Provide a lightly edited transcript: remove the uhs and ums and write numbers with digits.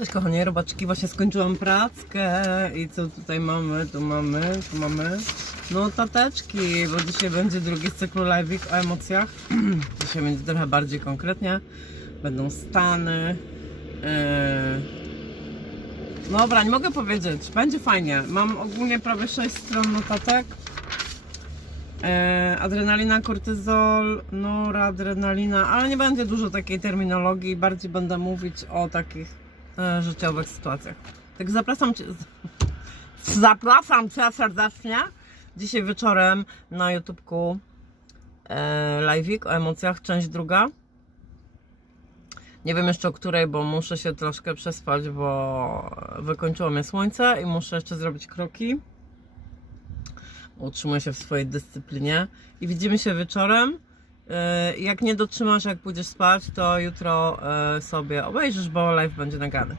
Cześć kochani, robaczki, właśnie skończyłam prackę i co tutaj mamy, tu mamy notateczki, bo dzisiaj będzie drugi z cyklu live'ik o emocjach. Dzisiaj będzie trochę bardziej konkretnie, będą stany. Dobra, nie mogę powiedzieć, będzie fajnie. Mam ogólnie prawie 6 stron notatek. Adrenalina, kortyzol, noradrenalina, ale nie będzie dużo takiej terminologii, bardziej będę mówić o takich życiowych sytuacjach. Tak zapraszam Cię serdecznie dzisiaj wieczorem na YouTubeku live'ik o emocjach, część druga. Nie wiem jeszcze o której, bo muszę się troszkę przespać, bo wykończyło mnie słońce i muszę jeszcze zrobić kroki. Utrzymuję się w swojej dyscyplinie i widzimy się wieczorem. Jak nie dotrzymasz, jak pójdziesz spać, to jutro sobie obejrzysz, bo live będzie nagrany.